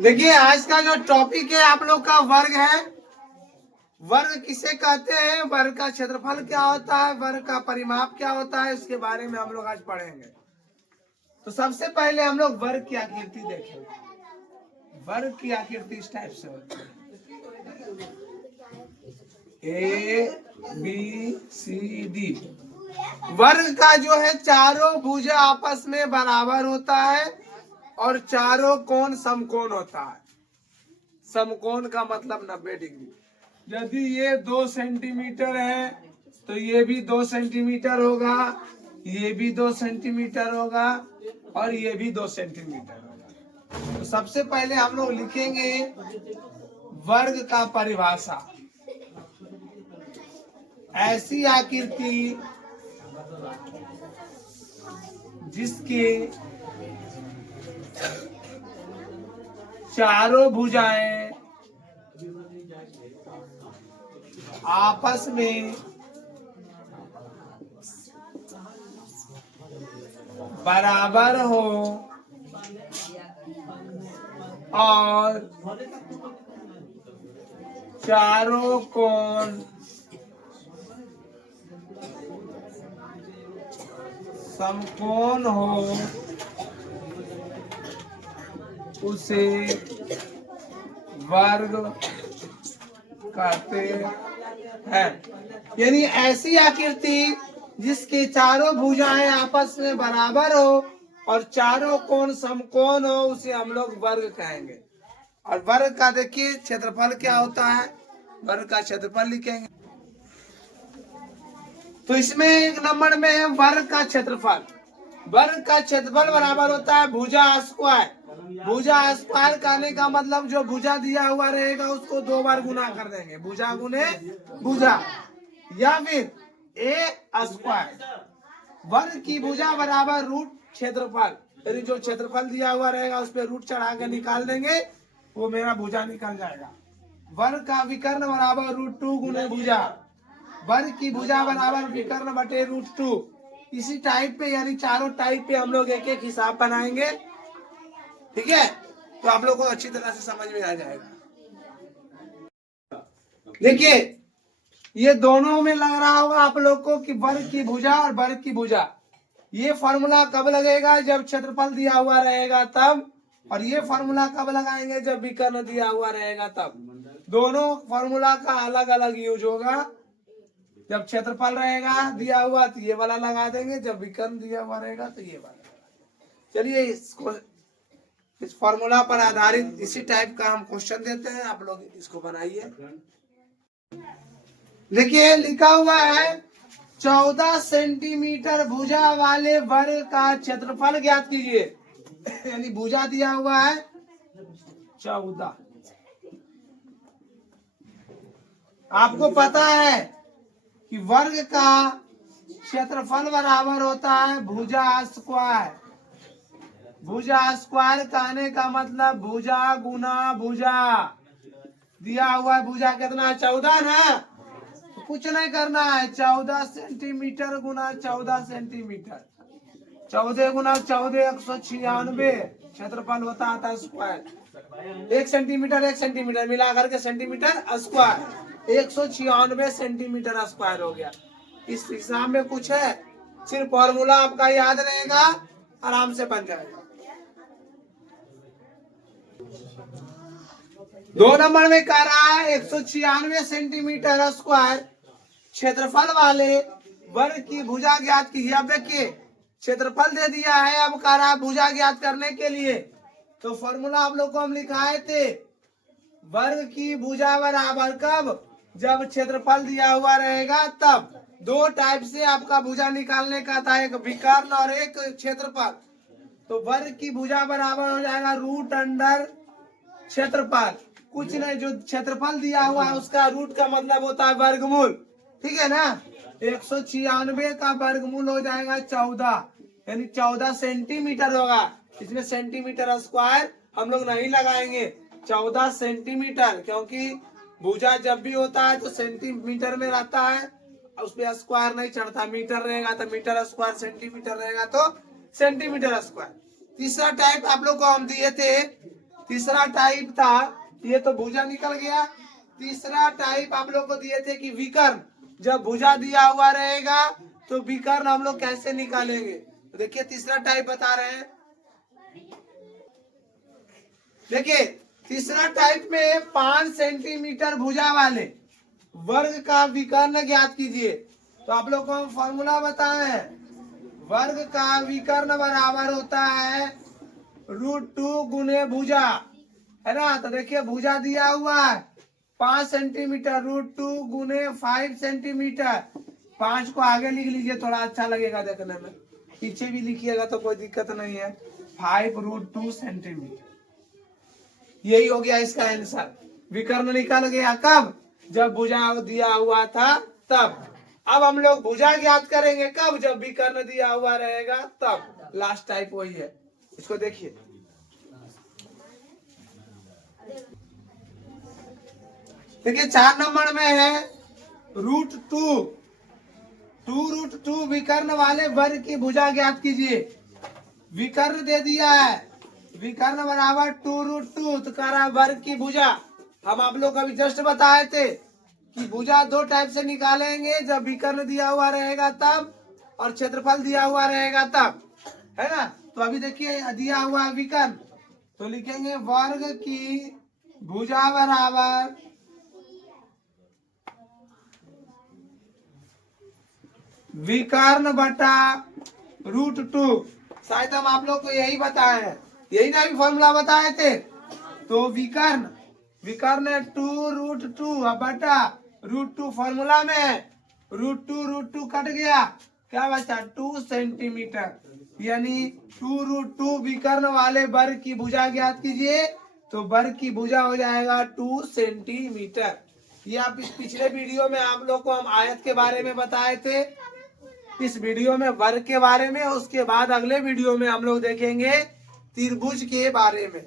देखिए आज का जो टॉपिक है आप लोग का वर्ग है। वर्ग किसे कहते हैं, वर्ग का क्षेत्रफल क्या होता है, वर्ग का परिमाप क्या होता है, इसके बारे में हम लोग आज पढ़ेंगे। तो सबसे पहले हम लोग वर्ग की आकृति देखेंगे। वर्ग की आकृति इस टाइप से होती है, ए बी सी डी। वर्ग का जो है चारों भुजा आपस में बराबर होता है और चारों कोण समकोण होता है। समकोण का मतलब 90 डिग्री। यदि ये 2 सेंटीमीटर है तो ये भी 2 सेंटीमीटर होगा, ये भी 2 सेंटीमीटर होगा और ये भी 2 सेंटीमीटर होगा। तो सबसे पहले हम लोग लिखेंगे वर्ग का परिभाषा। ऐसी आकृति जिसके चारों भुजाएं आपस में बराबर हो और चारों कोण समकोण हो, उसे वर्ग कहते हैं। यानी ऐसी आकृति जिसके चारों भुजाएं आपस में बराबर हो और चारों कोण समकोण हो, उसे हम लोग वर्ग कहेंगे। और वर्ग का देखिए क्षेत्रफल क्या होता है, वर्ग का क्षेत्रफल लिखेंगे। तो इसमें एक नंबर में है वर्ग का क्षेत्रफल। वर्ग का क्षेत्रफल बराबर होता है भुजा स्क्वायर। भुजा स्क्वायर कहने का मतलब जो भुजा दिया हुआ रहेगा उसको 2 बार गुना कर देंगे, भुजा गुने भुजा, या फिर ए स्क्वायर। वर्ग की भुजा बराबर रूट क्षेत्रफल, यानी जो क्षेत्रफल दिया हुआ रहेगा उस पर रूट चढ़ा के निकाल देंगे, वो मेरा भुजा निकल जाएगा। वर्ग का विकर्ण बराबर √2 गुने भुजा। वर्ग की भुजा बराबर विकर्ण बटे √2। इसी टाइप पे यानी चारों टाइप पे हम लोग एक एक हिसाब बनाएंगे, ठीक है। तो आप लोग को अच्छी तरह से समझ में आ जाएगा। देखिए ये दोनों में लग रहा होगा आप लोग को कि वर्ग की भुजा और वर्ग की भुजा, ये फॉर्मूला कब लगेगा, जब क्षेत्रफल दिया हुआ रहेगा तब, और ये फॉर्मूला कब लगाएंगे, जब विकर्ण दिया हुआ रहेगा तब। दोनों फॉर्मूला का अलग अलग यूज होगा। जब क्षेत्रफल रहेगा दिया हुआ तो ये वाला लगा देंगे, जब विकर्ण दिया हुआ रहेगा तो ये वाला। चलिए इसको, इस फॉर्मूला पर आधारित इसी टाइप का हम क्वेश्चन देते हैं, आप लोग इसको बनाइए। देखिए लिखा हुआ है 14 सेंटीमीटर भुजा वाले वर्ग का क्षेत्रफल ज्ञात कीजिए। यानी भुजा दिया हुआ है 14। आपको पता है कि वर्ग का क्षेत्रफल बराबर होता है भुजा स्क्वायर। भुजा स्क्वायर कहने का मतलब भुजा गुना भुजा। दिया हुआ है भुजा कितना, 14 ना, तो कुछ नहीं करना है, 14 सेंटीमीटर गुना 14 सेंटीमीटर, 14 गुना 14 196 क्षेत्रफल होता था स्क्वायर। 1 सेंटीमीटर 1 सेंटीमीटर मिला करके सेंटीमीटर स्क्वायर, 196 सेंटीमीटर स्क्वायर हो गया। इस हिसाब में कुछ है, सिर्फ फॉर्मूला आपका याद रहेगा, आराम से बन जाएगा। 2 नंबर में कह रहा है 196 सेंटीमीटर स्क्वायर क्षेत्रफल वाले वर्ग की भुजा ज्ञात कीजिए। अब देखिए क्षेत्रफल दे दिया है, अब कह रहा है भुजा ज्ञात करने के लिए। तो फॉर्मूला आप लोग को हम लिखाए थे, वर्ग की भुजा बराबर कब, जब क्षेत्रफल दिया हुआ रहेगा तब। 2 टाइप से आपका भुजा निकालने का था, एक विकर्ण और एक क्षेत्रफल। तो वर्ग की भुजा बराबर हो जाएगा √अंडर क्षेत्रफल। कुछ नहीं, जो क्षेत्रफल दिया हुआ है उसका रूट का मतलब होता है वर्गमूल, ठीक है ना। 196 का वर्गमूल हो जाएगा 14, यानी 14 सेंटीमीटर होगा। इसमें सेंटीमीटर स्क्वायर हम लोग नहीं लगाएंगे, 14 सेंटीमीटर, क्योंकि भुजा जब भी होता है तो सेंटीमीटर में रहता है, उस पर स्क्वायर नहीं चढ़ता। मीटर रहेगा तो मीटर स्क्वायर, सेंटीमीटर रहेगा तो सेंटीमीटर स्क्वायर। तीसरा टाइप आप लोग को हम दिए थे तीसरा टाइप था, ये तो भुजा निकल गया। तीसरा टाइप आप लोग को दिए थे कि विकर्ण, जब भुजा दिया हुआ रहेगा तो विकर्ण हम लोग कैसे निकालेंगे। तो देखिए तीसरा टाइप बता रहे हैं। देखिए तीसरा टाइप में 5 सेंटीमीटर भुजा वाले वर्ग का विकर्ण ज्ञात कीजिए। तो आप लोग को हम फॉर्मूला बताए हैं, वर्ग का विकर्ण बराबर होता है √2 गुने भुजा, है ना। तो देखिए भुजा दिया हुआ है 5 सेंटीमीटर, √2 गुने 5 सेंटीमीटर। 5 को आगे लिख लीजिए, थोड़ा अच्छा लगेगा देखने में, पीछे भी लिखिएगा तो कोई दिक्कत नहीं है। 5√2 सेंटीमीटर, यही हो गया इसका आंसर। विकर्ण निकल गया कब, जब भुजा दिया हुआ था तब। अब हम लोग भुजा ज्ञात करेंगे कब, जब विकर्ण दिया हुआ रहेगा तब। लास्ट टाइप वही है, इसको देखिए। देखिए 4 नंबर में है √2, 2√2 विकर्ण वाले वर्ग की भुजा ज्ञात कीजिए। विकर्ण दे दिया है, विकर्ण बराबर 2√2, तो कह रहा है वर्ग की भुजा। हम आप लोग अभी जस्ट बताए थे कि भुजा 2 टाइप से निकालेंगे, जब विकर्ण दिया हुआ रहेगा तब और क्षेत्रफल दिया हुआ रहेगा तब, है ना। तो अभी देखिए दिया हुआ है विकर्ण, तो लिखेंगे वर्ग की भुजा बराबर विकर्ण बटा √2। शायद हम आप लोग को यही बताए हैं, यही ना भी फॉर्मूला बताए थे। तो विकर्ण, विकर्ण 2√2 बटा √2 फॉर्मूला में √2 कट गया, क्या बचा 2 सेंटीमीटर, यानी 2√2 विकर्ण वाले वर्ग की भुजा ज्ञात कीजिए। तो वर्ग की भुजा हो जाएगा 2 सेंटीमीटर। ये आप इस पिछले वीडियो में आप लोग को हम आयत के बारे में बताए थे, इस वीडियो में वर्ग के बारे में, उसके बाद अगले वीडियो में हम लोग देखेंगे त्रिभुज के बारे में।